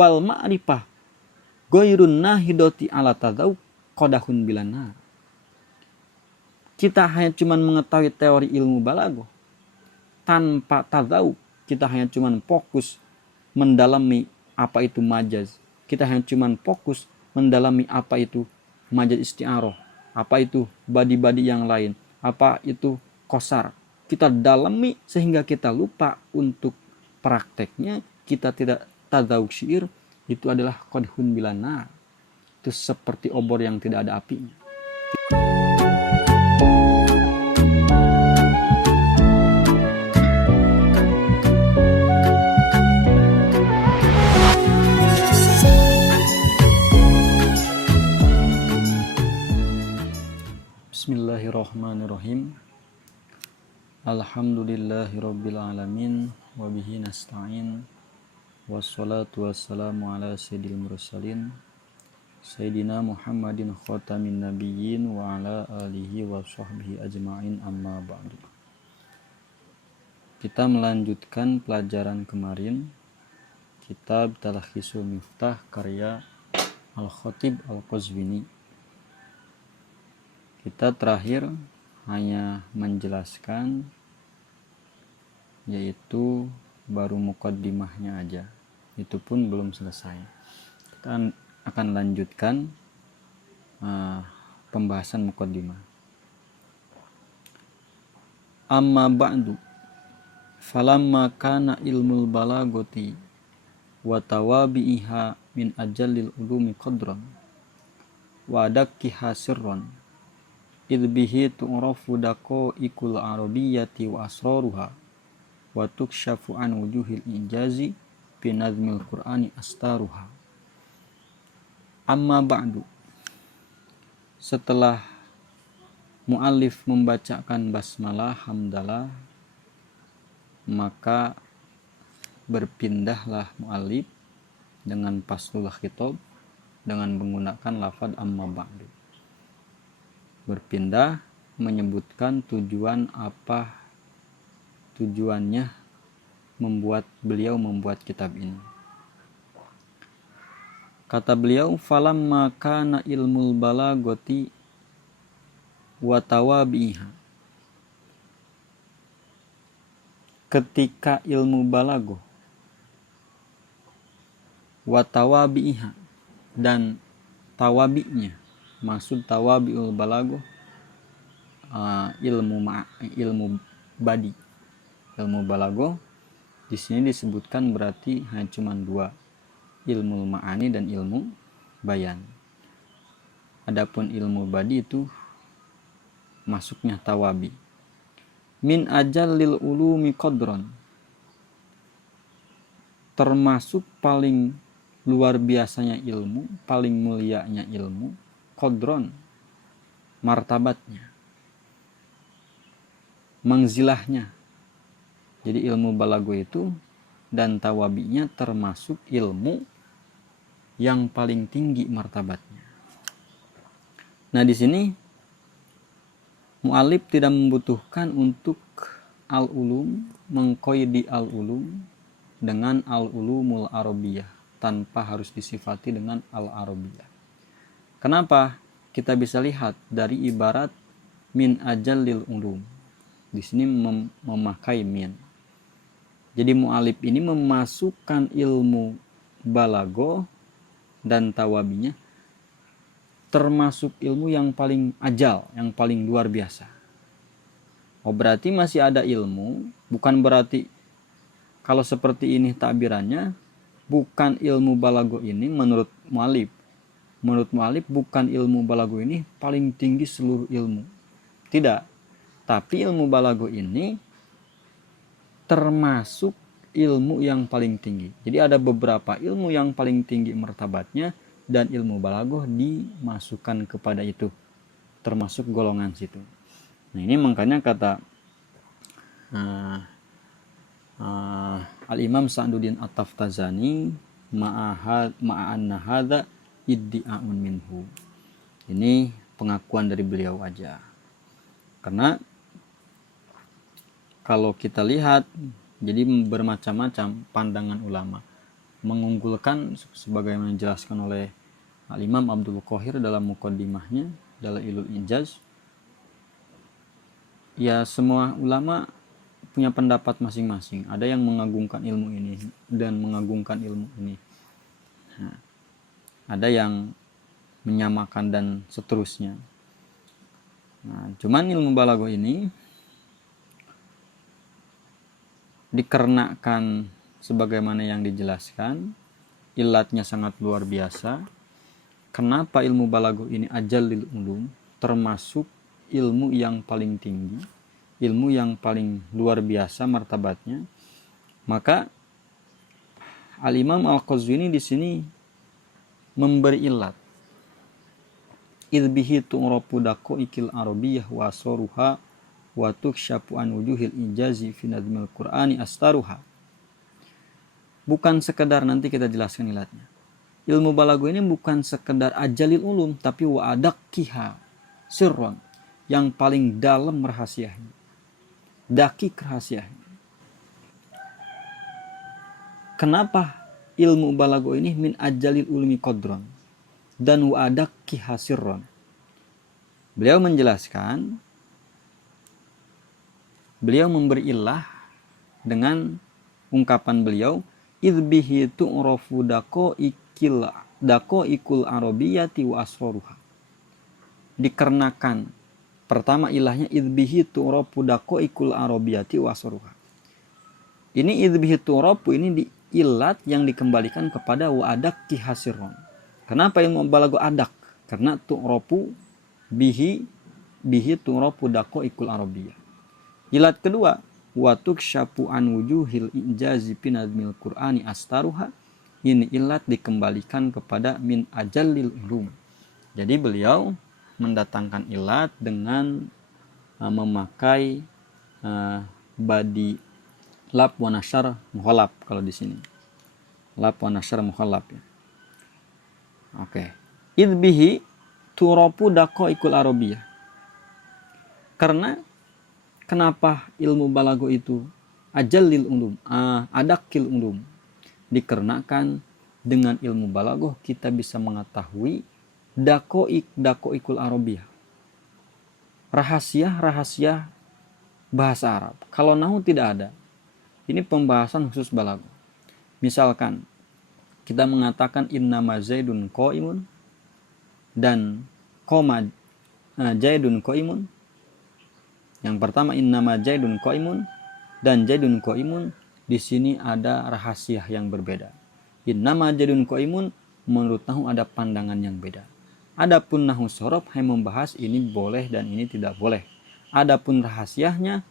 Wal ma'rifah ghairun nahidoti ala tadau qadahun bilana. Kita hanya cuman mengetahui teori ilmu balaghah tanpa tadau, kita hanya cuman fokus mendalami apa itu majaz. Kita hanya cuman fokus mendalami apa itu majaz isti'arah, apa itu badi-badi yang lain, apa itu qasar. Kita dalami sehingga kita lupa untuk prakteknya, kita tidak tadawuk syair, itu adalah qadhun bilana. Itu seperti obor yang tidak ada apinya. Bismillahirrahmanirrahim. Alhamdulillahirabbil alamin wa bihi nasta'in. Wassalatu wassalamu ala sayyidil mursalin Sayyidina Muhammadin khatamin nabiyyin wa ala alihi wa sahbihi ajma'in, amma ba'du. Kita melanjutkan pelajaran kemarin kitab Talakhisul Miftah karya Al-Khatib Al-Qazwini. Kita terakhir hanya menjelaskan, yaitu baru muqaddimahnya aja, itu pun belum selesai. Kita akan lanjutkan pembahasan muqaddimah. Amma ba'du, falamma kana ilmul balaghati wa tawabi'iha min ajallil ulumi qadran wa dakkiha sirran idh bihi tu'rafu daqaiqul arabiyyati wa asraruha wa tukshafu an wujuhil ijazi fi nazmil qur'ani astaruha. Amma ba'du, setelah muallif membacakan basmalah hamdalah, maka berpindahlah muallif dengan faslul khitab dengan menggunakan lafaz amma ba'du. Berpindah menyebutkan tujuannya beliau membuat kitab ini. Kata beliau, falamma kana ilmul balaghati wa tawabiha. Ketika ilmu balaghah wa tawabiha dan tawabinya, maksud tawabiul balaghah ilmu badi. Ilmu balaghah di sini disebutkan berarti hanya cuma dua, ilmu ma'ani dan ilmu bayan. Adapun ilmu badi itu masuknya tawabi. Min ajallil ulumi qadran, termasuk paling luar biasanya ilmu, paling mulianya ilmu, qadron, martabatnya, mangzilahnya. Jadi ilmu balaghah itu dan tawabinya termasuk ilmu yang paling tinggi martabatnya. Nah, di sini mu'alif tidak membutuhkan untuk al-ulum, mengqaidi al-ulum dengan al-ulumul arabiyah tanpa harus disifati dengan al-arabiyah. Kenapa? Kita bisa lihat dari ibarat min ajallil ulum. Di sini memakai min. Jadi mu'alif ini memasukkan ilmu balaghah dan tawabinya termasuk ilmu yang paling ajal, yang paling luar biasa. Oh, berarti masih ada ilmu, bukan berarti kalau seperti ini takbirannya, bukan ilmu balaghah ini menurut mu'alif. Menurut mu'alif bukan ilmu balaghah ini paling tinggi seluruh ilmu. Tidak. Tapi ilmu balaghah ini termasuk ilmu yang paling tinggi. Jadi ada beberapa ilmu yang paling tinggi martabatnya dan ilmu balaghah dimasukkan kepada itu, termasuk golongan situ. Nah, ini makanya kata Al-Imam Sa'duddin At-Taftazani ma'anna hadza iddi'a'un minhu. Ini pengakuan dari beliau aja. Karena kalau kita lihat, jadi bermacam-macam pandangan ulama. mengunggulkan sebagaimana dijelaskan oleh Al-Imam Abdul Qahir dalam muqaddimahnya Dalailul Ijaz. Ya, semua ulama punya pendapat masing-masing. Ada yang mengagungkan ilmu ini dan mengagungkan ilmu ini. Nah, ada yang menyamakan dan seterusnya. Nah, cuman ilmu balaghah ini dikarenakan sebagaimana yang dijelaskan, ilatnya sangat luar biasa. Kenapa ilmu balaghah ini ajallil ulum, termasuk ilmu yang paling tinggi, ilmu yang paling luar biasa martabatnya? Maka Al-Imam Al-Qazwini di sini memberi ilat. Idbihi tu'rafu daqaiqil arabiyyah wa asraruha wa tukshafu an wujuhil ijazi fi nadmil qur'ani astaruha. Bukan sekedar, nanti kita jelaskan ilatnya. Ilmu balaghah ini bukan sekedar ajalil ulum, tapi wa adaqqiha sirran, yang paling dalam rahasianya. Dakik rahasianya. Kenapa ilmu balaghah ini min ajalil ulumi qadran dan wa adaqqiha sirran? Beliau menjelaskan, beliau memberi ilah dengan ungkapan beliau, idbihi tu'rafu daqaiqul arabiyyati wa asraruha. Dikarenakan, pertama ilahnya idbihi tu'rafu daqaiqul arabiyyati wa asraruha. Ini idbihi tu'rafu ini di ilat yang dikembalikan kepada wa adaqqiha sirran. Kenapa ilmu balaghah adak? Karena tu'rafu bihi tu'rafu daqaiqul arabiyyah. Ilat kedua, wa tukshafu an wujuhil ijazi fi nadmil qur'ani astaruha. Ini ilat dikembalikan kepada min ajallil ulum. Jadi beliau mendatangkan ilat dengan memakai badi lab wa nasyar muhallab kalau di sini. Lab wa nasyar muhallab ya. Oke. Idbihi tu'rafu daqaiqul arabiyyah. Karena kenapa ilmu balaghah itu ajallil ulum, adaqil ulum? Dikarenakan dengan ilmu balaghah kita bisa mengetahui daqaiqul arabiyyah. Rahasia-rahasia bahasa Arab. Kalau nahwu tidak ada. Ini pembahasan khusus balaghah. Misalkan kita mengatakan innama zaidun qaimun dan qoma jaidun qaimun. Yang pertama innama jaidun qaimun dan jaidun qaimun, di sini ada rahasia yang berbeda. Innama jaidun qaimun menurut nahwu ada pandangan yang beda. Adapun nahwu shorof hanya membahas ini boleh dan ini tidak boleh. Adapun rahasianya,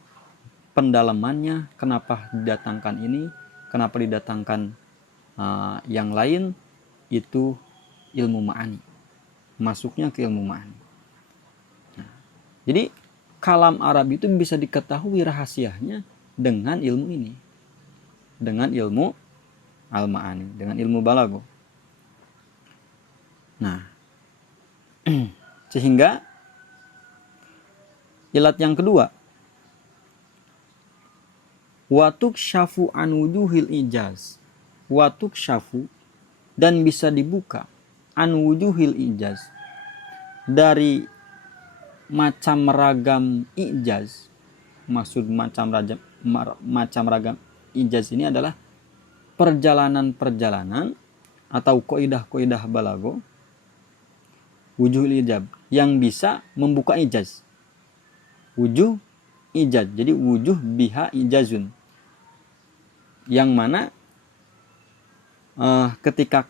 pendalamannya, kenapa didatangkan ini, kenapa didatangkan yang lain, itu ilmu ma'ani. Masuknya ke ilmu ma'ani. Nah, jadi kalam Arab itu bisa diketahui rahasianya dengan ilmu ini. Dengan ilmu al-ma'ani, dengan ilmu balaghah. Nah, sehingga ilat yang kedua, watuk syafu an wujuhil ijaz. Watuk syafu, dan bisa dibuka an wujuhil ijaz, dari macam ragam ijaz. Maksud macam ragam ijaz ini adalah perjalanan-perjalanan atau kaidah-kaidah balaghah wujuhil ijaz yang bisa membuka ijaz. Wujuh ijaz. Jadi wujuh biha ijazun. Yang mana ketika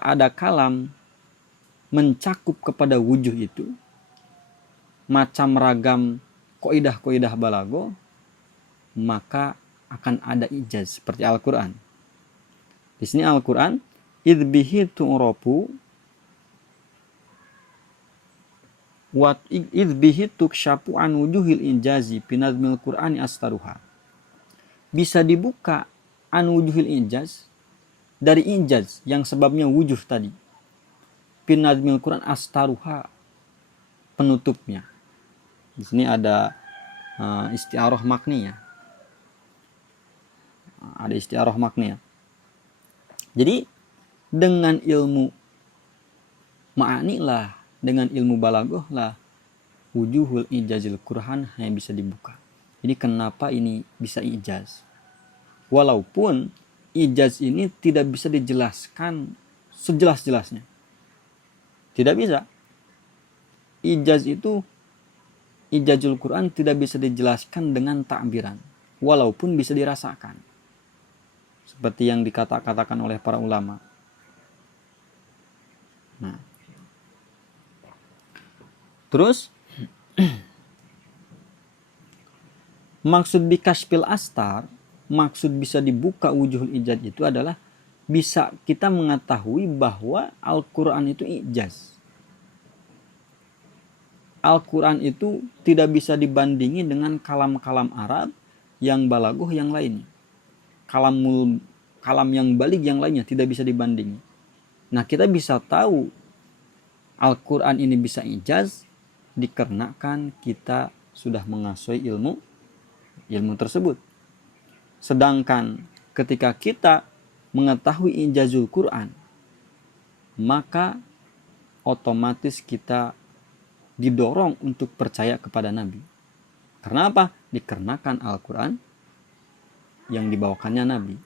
ada kalam mencakup kepada wujuh itu, macam ragam kaidah-kaidah balaghah, maka akan ada ijaz seperti Al-Qur'an. Di sini Al-Qur'an, idbihi tu'rafu wa idbihi tukshafu an wujuhil ijazi fi nadmil qur'ani astaruha. Bisa dibuka an wujuhil ijaz, dari ijaz yang sebabnya wujuh tadi. Fi nadmil qur'an astaruha, penutupnya. Di sini ada isti'arah makniyah. Ada isti'arah makniyah. Jadi dengan ilmu ma'ani lah, dengan ilmu balaghah lah, wujuhul ijazil Quran hanya bisa dibuka. Jadi kenapa ini bisa ijaz? Walaupun ijaz ini tidak bisa dijelaskan sejelas-jelasnya. Tidak bisa. Ijaz itu, ijazul Quran tidak bisa dijelaskan dengan takbiran. Walaupun bisa dirasakan. Seperti yang dikatakan oleh para ulama. Nah. Terus maksud bikashfil astar, maksud bisa dibuka wujuhul ijaz itu adalah bisa kita mengetahui bahwa Al-Quran itu ijaz. Al-Quran itu tidak bisa dibandingi dengan kalam-kalam Arab yang balaghah yang lainnya. Kalam yang baligh yang lainnya tidak bisa dibandingi. Nah, kita bisa tahu Al-Quran ini bisa ijaz dikarenakan kita sudah menguasai ilmu tersebut. Sedangkan ketika kita mengetahui ijazul Quran, maka otomatis kita didorong untuk percaya kepada Nabi. Karena apa? Dikarenakan Al-Quran yang dibawakannya Nabi.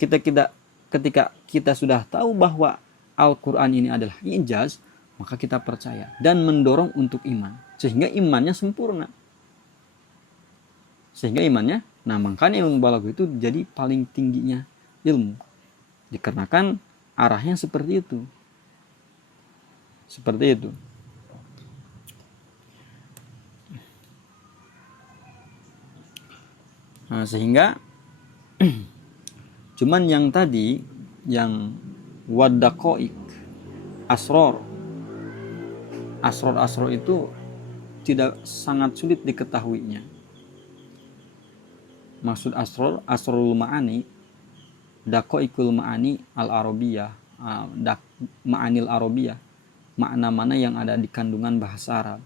Ketika kita sudah tahu bahwa Al-Quran ini adalah ijaz, maka kita percaya dan mendorong untuk iman. Sehingga imannya sempurna. Nah makanya ilmu balaghah itu jadi paling tingginya ilmu. Dikarenakan arahnya seperti itu. Nah, sehingga cuman yang tadi yang wadaqa'iq asror itu tidak sangat sulit diketahuinya. Maksud asrorul ma'ani, daqa'iqul ma'ani al-arabiyah, ma'anil arabiyah, makna-makna yang ada di kandungan bahasa Arab.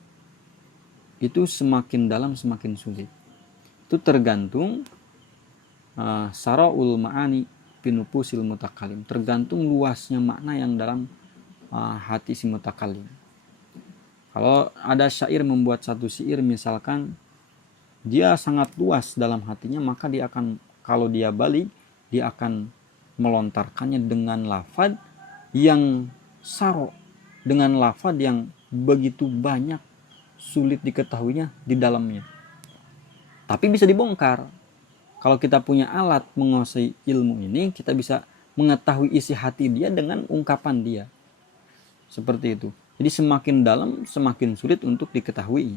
Itu semakin dalam semakin sulit. Itu tergantung saraul ma'ani pinufusil mutakalim, tergantung luasnya makna yang dalam hati si mutakalim. Kalau ada syair membuat satu syair misalkan dia sangat luas dalam hatinya, maka dia akan, kalau dia balik, dia akan melontarkannya dengan lafaz yang saro, dengan lafaz yang begitu banyak sulit diketahuinya di dalamnya. Tapi bisa dibongkar. Kalau kita punya alat menguasai ilmu ini, kita bisa mengetahui isi hati dia dengan ungkapan dia. Seperti itu. Jadi semakin dalam, semakin sulit untuk diketahui.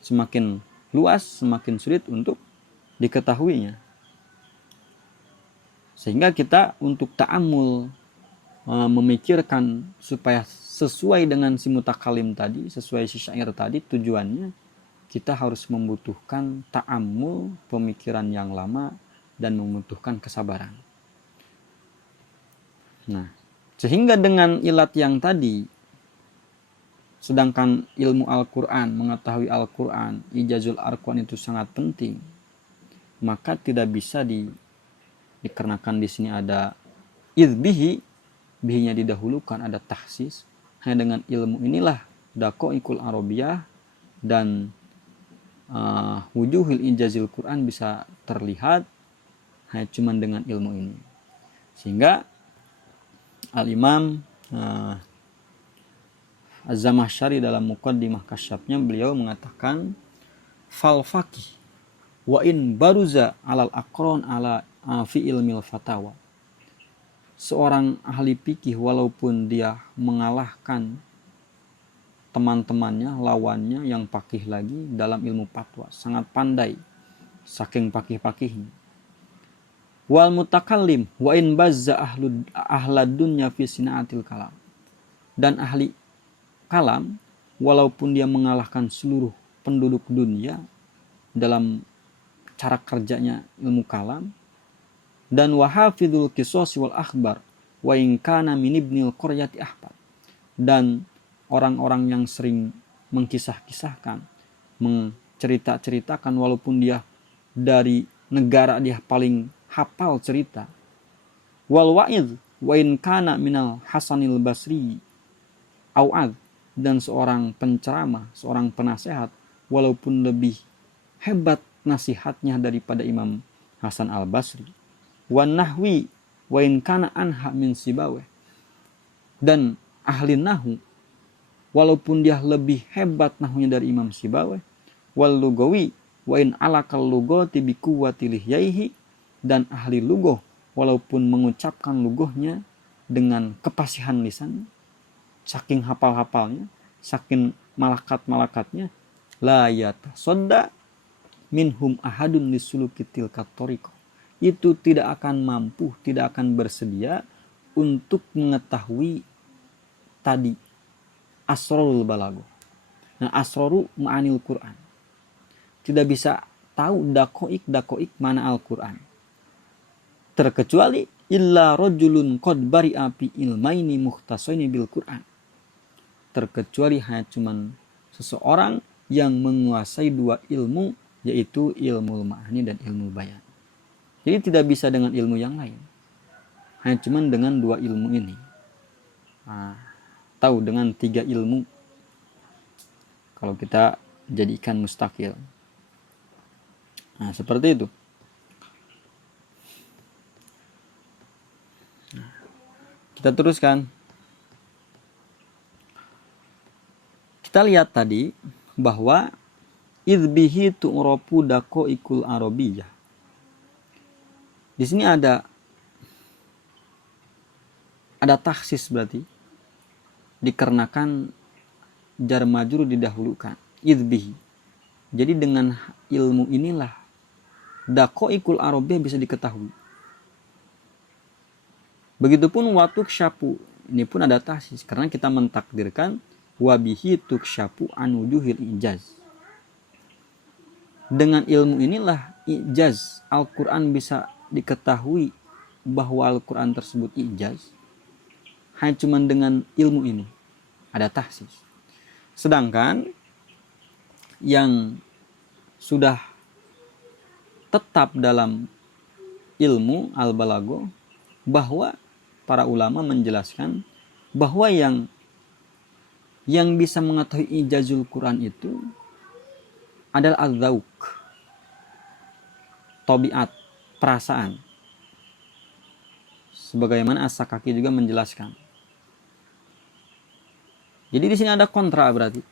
Semakin luas, semakin sulit untuk diketahuinya. Sehingga kita untuk ta'amul, memikirkan supaya sesuai dengan si mutakalim tadi, sesuai si syair tadi, tujuannya kita harus membutuhkan ta'amul, pemikiran yang lama, dan membutuhkan kesabaran. Nah, sehingga dengan ilat yang tadi, sedangkan ilmu Al-Quran, mengetahui Al-Quran, ijazul Al-Quran itu sangat penting, maka tidak bisa dikarenakan di sini ada idbihi, bihinya didahulukan, ada tahsis. Hanya dengan ilmu inilah daqa'iqul arabiyah dan wujuhil ijazil Quran bisa terlihat hanya cuma dengan ilmu ini. Sehingga Al-Imam Az-Zamakhsyari dalam muqaddimah kasyafnya beliau mengatakan fal faqih wa in baruza alal aqron ala fi ilmil fatawa. Seorang ahli fikih walaupun dia mengalahkan teman-temannya, lawannya yang pakih lagi dalam ilmu fatwa, sangat pandai, saking pakih-pakihnya. Wal mutakallim wa in bazza ahlad dunya fi sinaatil kalam. Dan ahli kalam walaupun dia mengalahkan seluruh penduduk dunia dalam cara kerjanya ilmu kalam, dan wahafidul qisas wal akhbar wa in kana min ibnil qaryati ahbab. Dan orang-orang yang sering mengkisah-kisahkan, mencerita-ceritakan walaupun dia dari negara dia paling hafal cerita. Wal wa'id wa in kana minal Hasanil Basri au'ad, dan seorang penceramah, seorang penasehat, walaupun lebih hebat nasihatnya daripada Imam Hasan al-Basri, wan nahwi wa in kana anha min Sibawayh, dan ahli nahu walaupun dia lebih hebat nahunya dari Imam Sibawayh, wal lugawi wa in alakal lugati bi quwwati lihyaihi, dan ahli lugoh walaupun mengucapkan lugohnya dengan kepasihan lisan, saking hafal-hafalnya, saking malakat-malakatnya, la yatasodda minhum ahadun lisuluki tilka tariqah, itu tidak akan mampu, tidak akan bersedia untuk mengetahui tadi asrarul balaghah. Nah, asraru ma'anil Quran. Tidak bisa tahu dakoik mana Al-Quran. Terkecuali illa rajulun qad bari'a bi ilmaini mukhtasaini bil Quran. Terkecuali hanya cuman seseorang yang menguasai dua ilmu, yaitu ilmu ma'ani dan ilmu bayan. Jadi tidak bisa dengan ilmu yang lain. Hanya cuman dengan dua ilmu ini. Nah, tahu dengan tiga ilmu kalau kita jadikan mustakil. Nah, seperti itu. Kita teruskan. Kita lihat tadi bahwa idbihi tu'rafu daqaiqul arabiyyah. Di sini ada taksis, berarti dikarenakan jar majrur didahulukan, idbihi. Jadi dengan ilmu inilah daqaiqul arabiyyah bisa diketahui. Begitupun watuk syapu, ini pun ada taksis karena kita mentakdirkan wabihi tuksyapu an wujuhil ijaz. Dengan ilmu inilah ijaz Al-Quran bisa diketahui bahwa Al-Quran tersebut ijaz. Hanya cuma dengan ilmu ini. Ada tahsis. Sedangkan yang sudah tetap dalam ilmu al-balaghah, bahwa para ulama menjelaskan bahwa yang bisa mengetahui ijazul Quran itu adalah al-dzauq, tabiat, perasaan. Sebagaimana As-Sakaki juga menjelaskan. Jadi di sini ada kontra, berarti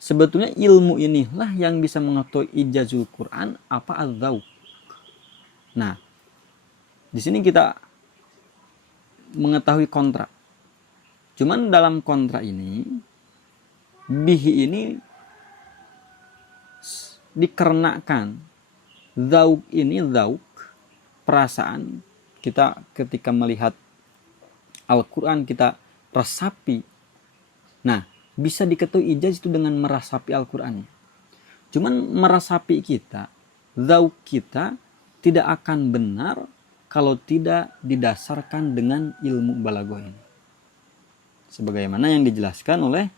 sebetulnya ilmu inilah yang bisa mengetahui ijazul Quran apa al-dzauq. Nah, di sini kita mengetahui kontra. Cuman dalam kontra ini, bihi ini dikarenakan dzauq ini, dzauq perasaan, kita ketika melihat Al-Quran kita resapi. Nah, bisa diketahui ijaz itu dengan merasapi Al-Quran. Cuman merasapi kita, dzauq kita tidak akan benar kalau tidak didasarkan dengan ilmu balaghah ini. Sebagaimana yang dijelaskan oleh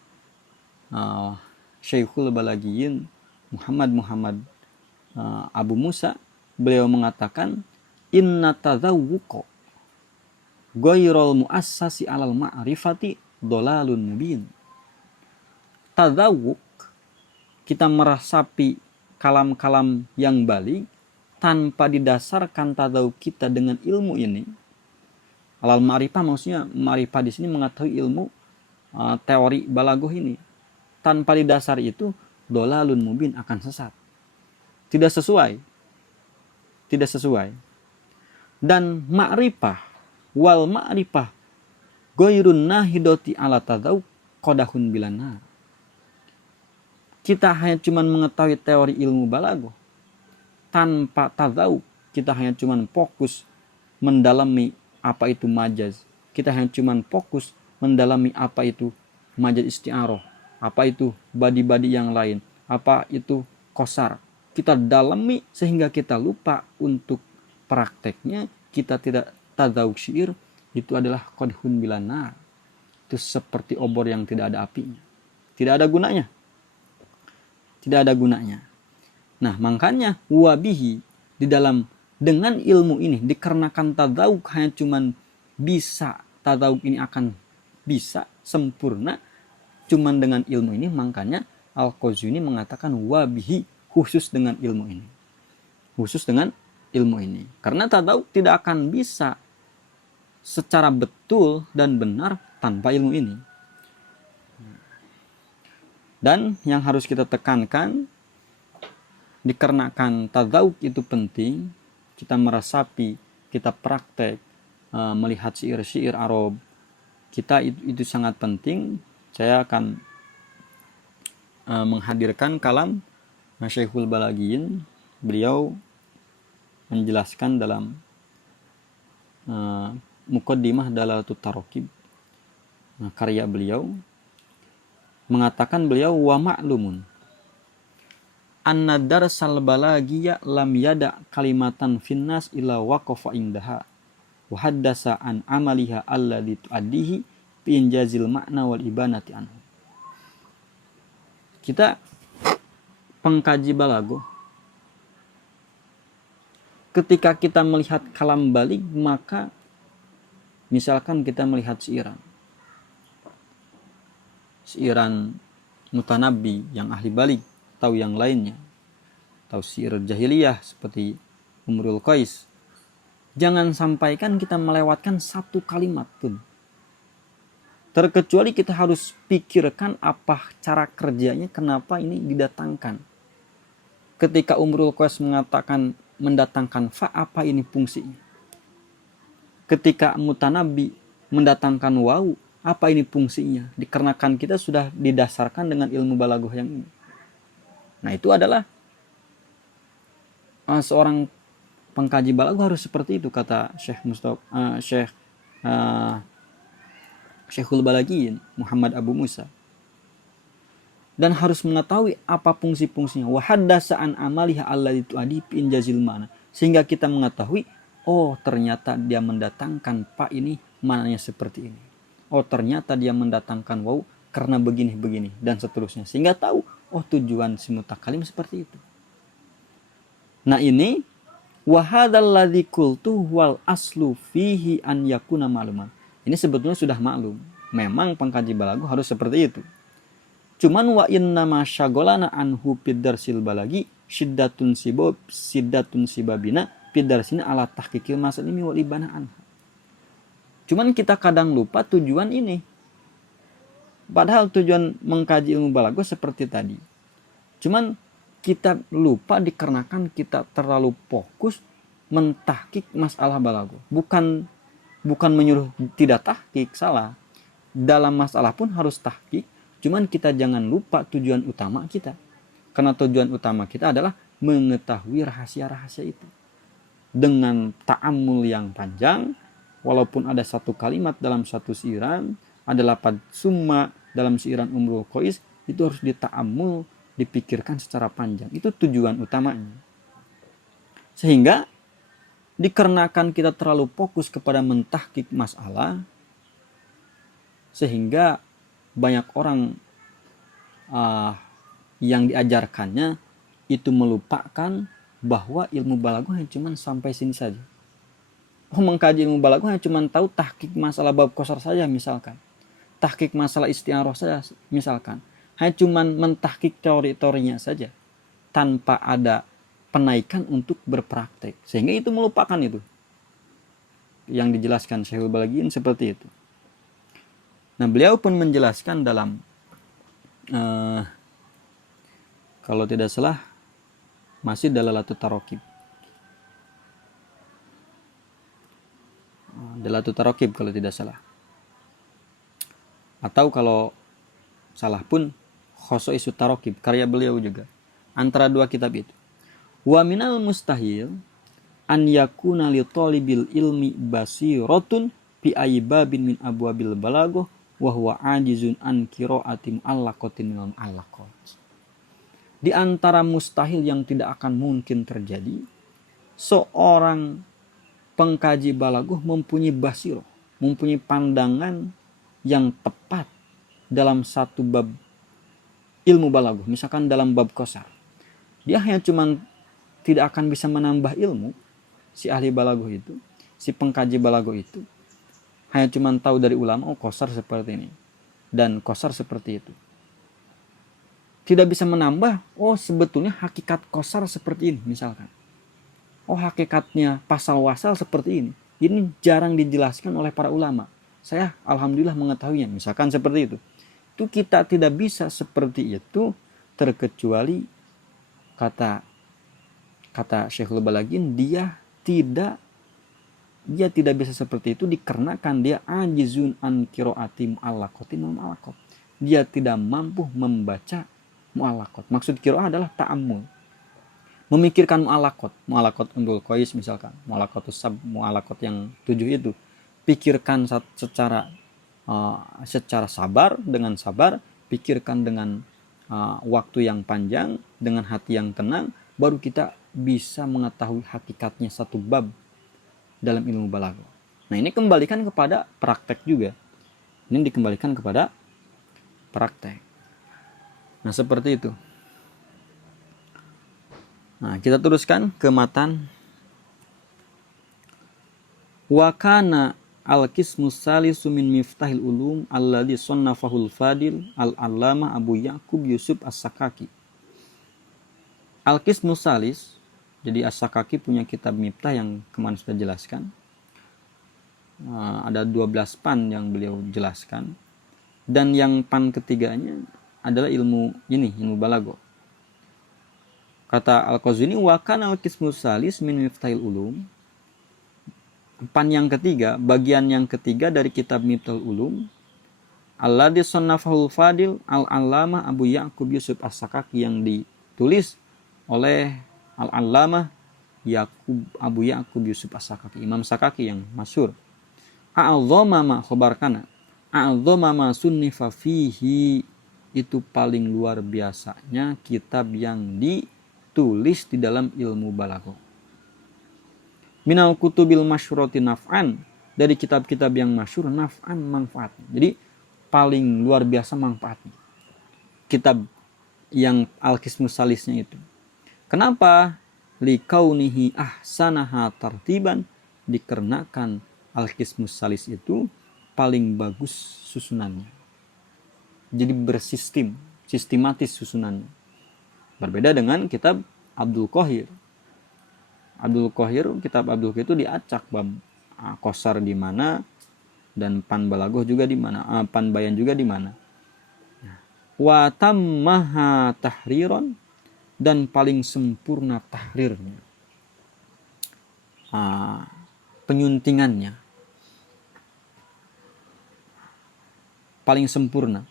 Syekhul Balaghiyin Muhammad Abu Musa, beliau mengatakan inna tadzawwuqa ghairul muassasi alal ma'rifati dolalun mubin. Tadzawwuq, kita merasapi kalam-kalam yang balik tanpa didasarkan tadzawwuq kita dengan ilmu ini. Alal ma'rifah maksudnya ma'rifah di sini mengetahui ilmu teori balaghah ini. Tanpa didasar itu dolalun mubin, akan sesat. Tidak sesuai. Dan ma'rifah wal ma'rifah ghairun nahidati ala tadzawwuq qadahun bilana. Kita hanya cuma mengetahui teori ilmu balaghah tanpa tadzawwuq. Kita hanya cuma fokus mendalami apa itu majaz. Kita hanya cuma fokus mendalami apa itu majaz isti'arah, apa itu badi-badi yang lain, apa itu qasar. Kita dalami sehingga kita lupa untuk prakteknya. Kita tidak tadzawuq syair, itu adalah qadhun bilana. Itu seperti obor yang tidak ada apinya, tidak ada gunanya. Nah, makanya wabihi, di dalam dengan ilmu ini, dikarenakan tadzawuq hanya cuman bisa tadawuk ini akan bisa sempurna cuman dengan ilmu ini, makanya Al-Qazwini mengatakan wabihi, khusus dengan ilmu ini. Khusus dengan ilmu ini. Karena tadawuk tidak akan bisa secara betul dan benar tanpa ilmu ini. Dan yang harus kita tekankan, dikarenakan tadawuk itu penting, kita meresapi, kita praktek, melihat syair-syair Arab, kita itu sangat penting. Saya akan menghadirkan kalam Syekhul Balagiyin. Beliau menjelaskan dalam Muqaddimah Dalalatut Taraqib, karya beliau, mengatakan beliau, wa ma'lumun anna darsal balagiyya lam yada kalimatan finnas illa waqafa indaha wa haddasa an amaliha alladhi tuaddihi bi injazil makna wal ibanati anhu. Kita pengkaji balaghah, ketika kita melihat kalam baligh, maka misalkan kita melihat syiran Mutanabbi yang ahli baligh atau yang lainnya, atau syair jahiliyah seperti Umrul Qais, jangan sampaikan kita melewatkan satu kalimat pun, terkecuali kita harus pikirkan apa cara kerjanya, kenapa ini didatangkan. Ketika Umrul Qais mengatakan mendatangkan fa, apa ini fungsinya? Ketika Mutanabbi mendatangkan waw, apa ini fungsinya? Dikarenakan kita sudah didasarkan dengan ilmu balaghah yang ini. Nah, itu adalah seorang pengkaji balaghah harus seperti itu, kata Syekhul Balagiyin Muhammad Abu Musa. Dan harus mengetahui apa fungsi-fungsinya. Wa haddasa an amaliha alladhi tu'adi fi injazil mana. Sehingga kita mengetahui, oh ternyata dia mendatangkan fa ini mananya seperti ini. Oh ternyata dia mendatangkan waw karena begini-begini dan seterusnya. Sehingga tahu, oh tujuan si mutakalim seperti itu. Nah ini wa hadzal ladzi qultu wal aslu fihi an yakuna ma'luman. Ini sebetulnya sudah maklum. Memang pengkaji balaghah harus seperti itu. Cuman wa inna ma syagolana anhu fidarsil balagi syiddatun sibabina fidarsina ala tahqiqil masalimi wal ibanaan. Cuman kita kadang lupa tujuan ini. Padahal tujuan mengkaji ilmu balaghah seperti tadi. Cuman kita lupa dikarenakan kita terlalu fokus mentahqiq masalah balaghah. Bukan menyuruh tidak tahqiq, salah. Dalam masalah pun harus tahqiq. Cuman kita jangan lupa tujuan utama kita. Karena tujuan utama kita adalah mengetahui rahasia-rahasia itu. Dengan ta'ammul yang panjang, walaupun ada satu kalimat dalam satu syiran, ada lafaz summa dalam syiran Umrul Qais, itu harus dita'ammul, dipikirkan secara panjang. Itu tujuan utamanya. Sehingga dikarenakan kita terlalu fokus kepada mentahqiq masalah, sehingga banyak orang yang diajarkannya itu melupakan bahwa ilmu balaghah hanya cuma sampai sini saja. Mengkaji ilmu balaghah hanya cuma tahu tahqiq masalah bab qasar saja misalkan. Tahqiq masalah isti'arah saja misalkan. Hanya cuma mentahqiq teori-teorinya saja tanpa ada penaikan untuk berpraktek. Sehingga itu melupakan itu. Yang dijelaskan Syekhul Balagiyin seperti itu. Nah, beliau pun menjelaskan dalam kalau tidak salah masih Dalalatut Taraqib. Dalalatut Taraqib kalau tidak salah. Atau kalau salah pun Khosoisut Taraqib, karya beliau juga. Antara dua kitab itu. Wa minal mustahil an yakuna li talibil ilmi basiratun bi aybabin min abwabil balaghah wa huwa ajizun an qira'atin allaqatin min allaqat. Di antara mustahil yang tidak akan mungkin terjadi, seorang pengkaji balaghah mempunyai basirah, mempunyai pandangan yang tepat dalam satu bab ilmu balaghah, misalkan dalam bab qasar. Dia hanya cuma tidak akan bisa menambah ilmu, si ahli balaghah itu, si pengkaji balaghah itu, hanya cuma tahu dari ulama, oh qasar seperti ini dan qasar seperti itu. Tidak bisa menambah, oh sebetulnya hakikat qasar seperti ini misalkan. Oh hakikatnya pasal wasal seperti ini. Ini jarang dijelaskan oleh para ulama. Saya alhamdulillah mengetahuinya, misalkan seperti itu. Itu kita tidak bisa seperti itu terkecuali kata Syekhul Balagin, dia tidak bisa seperti itu dikarenakan dia ajizun an qiraati mu'allaqatin wa mu'allaqat. Dia tidak mampu membaca mu'allaqat. Maksud qiraah adalah ta'ammul. Memikirkan mu'allaqat. Mu'allaqat Umrul Qais misalkan, mu'allaqatus sab, mu'allaqat yang 7 itu. Pikirkan secara sabar, dengan sabar, pikirkan dengan waktu yang panjang, dengan hati yang tenang, baru kita bisa mengetahui hakikatnya satu bab dalam ilmu balaghah. Nah, ini kembalikan kepada praktek juga. Ini dikembalikan kepada praktek. Nah, seperti itu. Nah, kita teruskan ke matan. Wa kana al-qismus salisu min miftahil ulum alladhi sannafahul fadil al-allamah Abu Ya'qub Yusuf As-Sakaki. Al-qismus salis, jadi As-Sakaki punya kitab Miftah yang kemarin sudah jelaskan. Ada 12 pan yang beliau jelaskan. Dan yang pan ketiganya adalah ilmu balaghah. Kata Al-Qazwini, wa kana al-qismus salis min miftahil ulum. Pan yang ketiga, bagian yang ketiga dari kitab Miftahul Ulum, alladzi sannafahul fadil al-allamah Abu Ya'qub Yusuf As-Sakaki, yang ditulis oleh al-allamah Abu Ya'qub Yusuf As-Sakaki, Imam Sakaki yang masyhur. A'dhamma ma khabarkana, a'dhamma ma sunnifa fihi, itu paling luar biasanya kitab yang ditulis di dalam ilmu balaghah. Minal kutubil masyhurati naf'an, dari kitab-kitab yang masyhur, naf'an manfaat. Jadi paling luar biasa manfaatnya kitab yang Al-Qismus Salisnya itu. Kenapa? Likaunihi ahsanaha tartiban, dikarenakan Al-Qismus Salis itu paling bagus susunannya. Jadi sistematis susunannya. Berbeda dengan kitab Abdul Qahir. Kitab Abdul Qahir itu diacak bab qasar di mana dan pan balaghah juga di mana, pan bayan juga di mana. Wa tammaha tahriron, dan paling sempurna tahrirnya, penyuntingannya paling sempurna.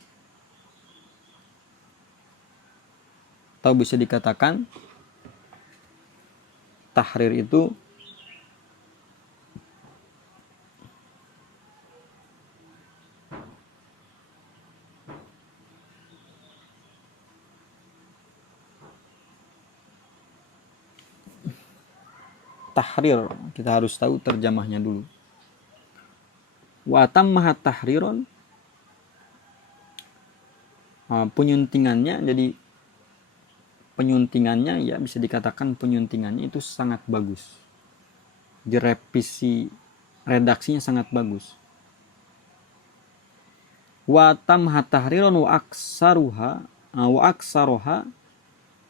Atau bisa dikatakan tahrir itu tahrir, kita harus tahu terjemahnya dulu. Wa tammaha tahriron, penyuntingannya, jadi penyuntingannya ya bisa dikatakan penyuntingannya itu sangat bagus. Direvisi, redaksinya sangat bagus. Wa tamha tahriron wa aksaroha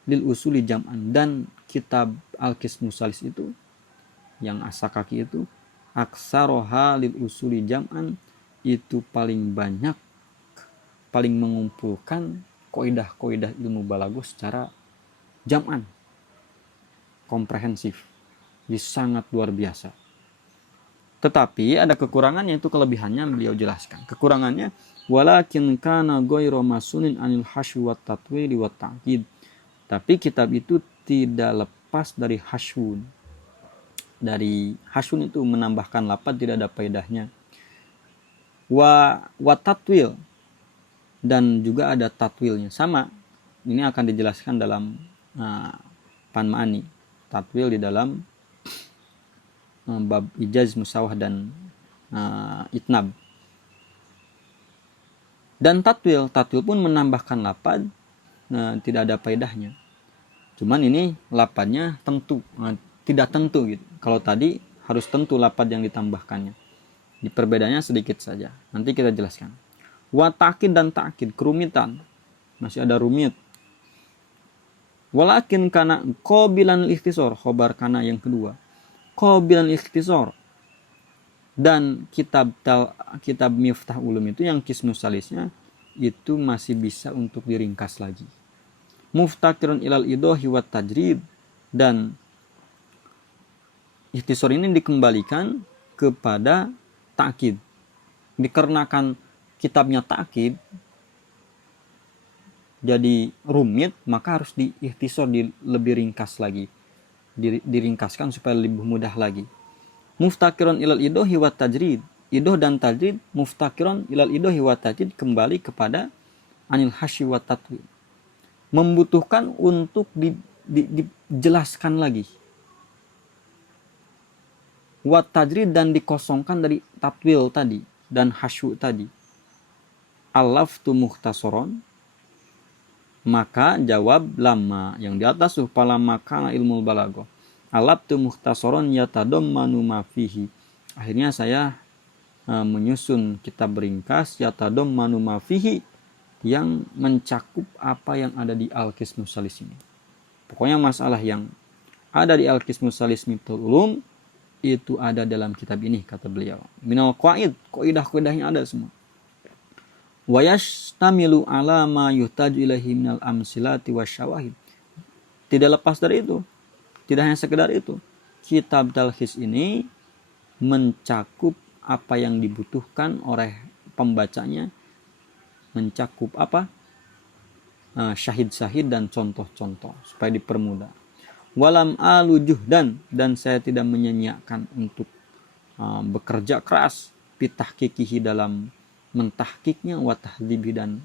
lil usuli jam'an, dan kitab Al-Qismus Salis itu yang As-Sakaki itu aksaroha lil usuli jam'an, itu paling banyak, paling mengumpulkan kaidah-kaidah ilmu balaghah secara jam'an, komprehensif, sangat luar biasa. Tetapi ada kekurangannya, itu kelebihannya beliau jelaskan. Kekurangannya, walakin kana ghairu masunin anil hasy wat tatwil wat ta'qid. Tapi kitab itu tidak lepas dari hasyun. Dari hasyun itu menambahkan lafaz, tidak ada faedahnya. Wa tatwil, dan juga ada tatwilnya. Sama, ini akan dijelaskan dalam pan ma'ani. Tatwil di dalam bab ijaz, musawah, dan itnab. Dan tatwil pun menambahkan lafaz, tidak ada faedahnya. Cuman ini lafaznya tentu, tidak tentu gitu. Kalau tadi harus tentu lafaz yang ditambahkannya. Di perbedaannya sedikit saja. Nanti kita jelaskan. Wa ta'kid dan ta'kid, kerumitan. Masih ada rumit. Walakin kana qabilan ikhtisar, khobar kana yang kedua. Qabilan ikhtisar. Dan kitab Miftah Ulum itu yang Qismus Salisnya itu masih bisa untuk diringkas lagi. Muftakirun ilal idohi wa tajrid, dan ikhtisar ini dikembalikan kepada ta'kid. Dikarenakan kitabnya ta'kid jadi rumit, maka harus diikhtisar, lebih ringkas lagi. Diringkaskan supaya lebih mudah lagi. Muftakirun ilal idohi wa tajrid. Idoh dan tajrid, muftakirun ilal idohi wa tajrid, kembali kepada anil hasyi wa tatwil. Membutuhkan untuk dijelaskan lagi. Wa tajrid, dan dikosongkan dari tatwil tadi dan hasyu tadi. Alaftu mukhtasaron, maka jawab lama yang di atas lama kana ilmul balaghah. Alaftu mukhtasaron yatadammanu ma fihi. Akhirnya saya menyusun kitab ringkas yatadammanu ma fihi, yang mencakup apa yang ada di Al-Qismus Salis ini. Pokoknya masalah yang ada di Al-Qismus Salis Miftahul Ulum itu ada dalam kitab ini, kata beliau. Minal qaid, qaidah-qaidahnya ada semua. Wa yashtamilu ala ma yuhtaju ilaihi minal amsilati wasyawahid. Tidak lepas dari itu. Tidak hanya sekedar itu. Kitab Talkhis ini mencakup apa yang dibutuhkan oleh pembacanya, mencakup apa? Syahid-syahid dan contoh-contoh supaya dipermudah. Walam alujuh, dan saya tidak menyanyiakan untuk bekerja keras pitahqiqihi, dalam mentahqiqnya, wa tahdzibi, dan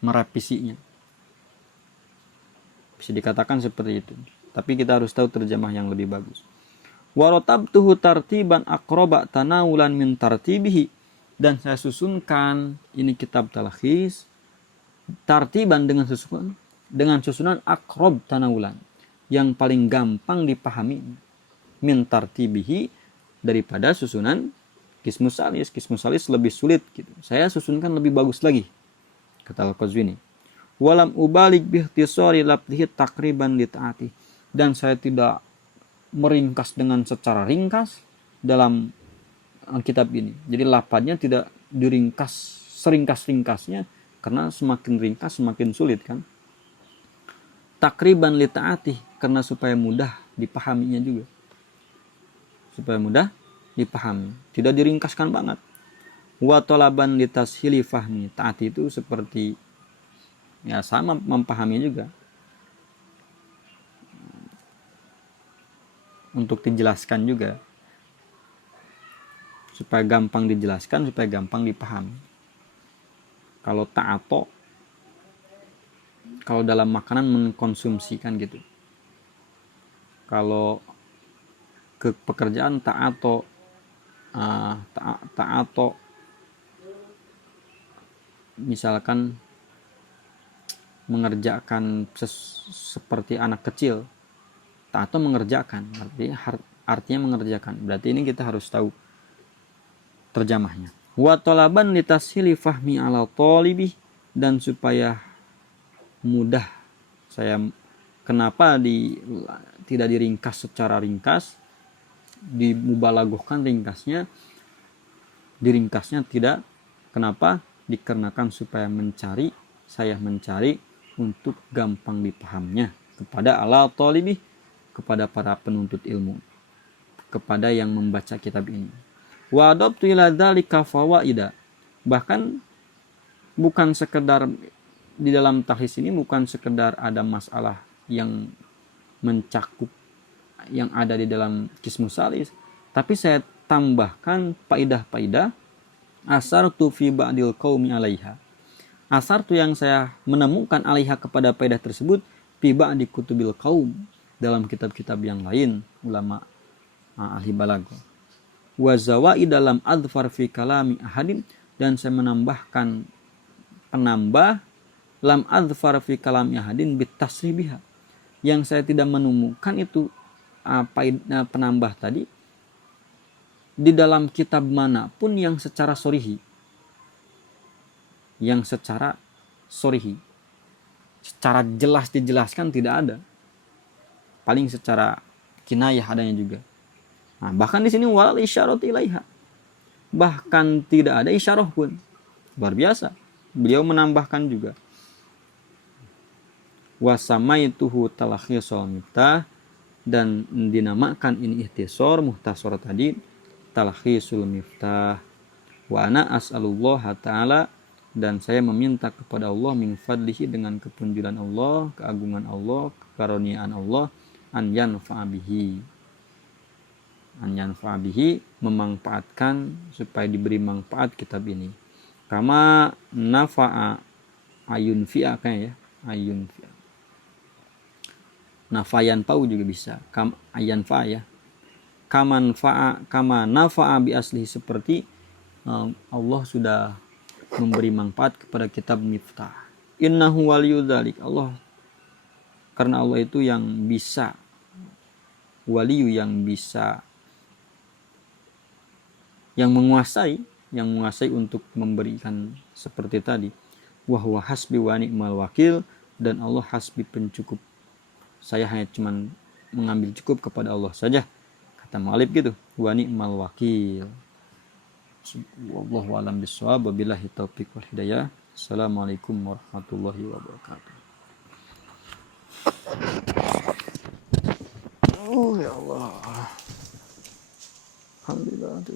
merevisinya. Bisa dikatakan seperti itu. Tapi kita harus tahu terjemah yang lebih bagus. Wa ratabtuhu tartiban aqraba tanawulan min tartibihi, dan saya susunkan ini kitab Talkhis tartiban dengan susunan akrob tanawulan, yang paling gampang dipahami, min tartibihi, daripada susunan Qismus Salis. Qismus Salis lebih sulit gitu. Saya susunkan lebih bagus lagi, kata Al-Qazwini. Walam ubalik bihtisari labdihi takriban li ta'ati, dan saya tidak meringkas dengan secara ringkas dalam kitab ini. Jadi lafadznya tidak diringkas seringkas-ringkasnya, karena semakin ringkas semakin sulit kan. Takriban li ta'ati, karena supaya mudah dipahaminya juga. Supaya mudah dipahami, tidak diringkaskan banget. Wa talaban li tashili fahmi, ta'ati itu seperti ya sama memahami juga. Untuk dijelaskan juga. Supaya gampang dijelaskan, supaya gampang dipahami. Kalau ta'ato, kalau dalam makanan mengkonsumsikan gitu. Kalau ke pekerjaan ta'ato, misalkan mengerjakan seperti anak kecil, ta'ato mengerjakan, artinya mengerjakan. Berarti ini kita harus tahu terjemahnya. Wa talaban litashili fahmi ala talibi, dan supaya mudah saya, kenapa tidak diringkas secara ringkas, dimubalaghahkan diringkasnya tidak. Kenapa? Dikarenakan supaya saya mencari untuk gampang dipahamnya kepada ala talibi, kepada para penuntut ilmu, kepada yang membaca kitab ini. Wa adabtu ila dzalika fawaida, bahkan bukan sekedar di dalam Talkhis ini, bukan sekedar ada masalah yang mencakup yang ada di dalam Qismus Salis, tapi saya tambahkan faidah-faidah asartu fi ba'dil qaumi alaiha. Asartu yang saya menemukan alaiha, kepada faidah tersebut, fi ba'di kutubil qaum, dalam kitab-kitab yang lain ulama ahli balaghah. Wa zawaid dalam adfar fi kalami ahadin, dan saya menambahkan penambah lam adfar fi kalami ahadin bitasribiha, yang saya tidak menemukan itu penambah tadi di dalam kitab manapun yang secara sorihi, secara jelas dijelaskan tidak ada. Paling secara kinayah adanya juga. Nah, bahkan di sini walal isyarat ilaiha, bahkan tidak ada isyarah pun. Luar biasa. Beliau menambahkan juga, wasamaituhu talakhisul miftah, dan dinamakan ini ihtisor muhtasor tadi talakhisul miftah. Wa ana as'alullah ta'ala, dan saya meminta kepada Allah min fadlihi, dengan kepunjulan Allah, keagungan Allah, kekaruniaan Allah, an yanfa'a bihi, memanfaatkan, supaya diberi manfaat kitab ini. Kama nafa'a ayun fi'a, kayak ya, ayun fi'a. Nafayan pau juga bisa, ayan fa ya. Kama nafa'a bi asli, seperti Allah sudah memberi manfaat kepada kitab Miftah. Innahu waliyudzalik, Allah, karena Allah itu yang bisa, waliyu yang bisa, yang menguasai untuk memberikan seperti tadi. Wa huwa hasbi wa ni'mal wakil, dan Allah hasbi, pencukup. Saya hanya cuman mengambil cukup kepada Allah saja, kata mu'alif gitu. Wa ni'mal wakil. Wallahu a'lam bishawab, wabillahi taufiq wal hidayah. Assalamualaikum warahmatullahi wabarakatuh. Oh ya Allah, alhamdulillah.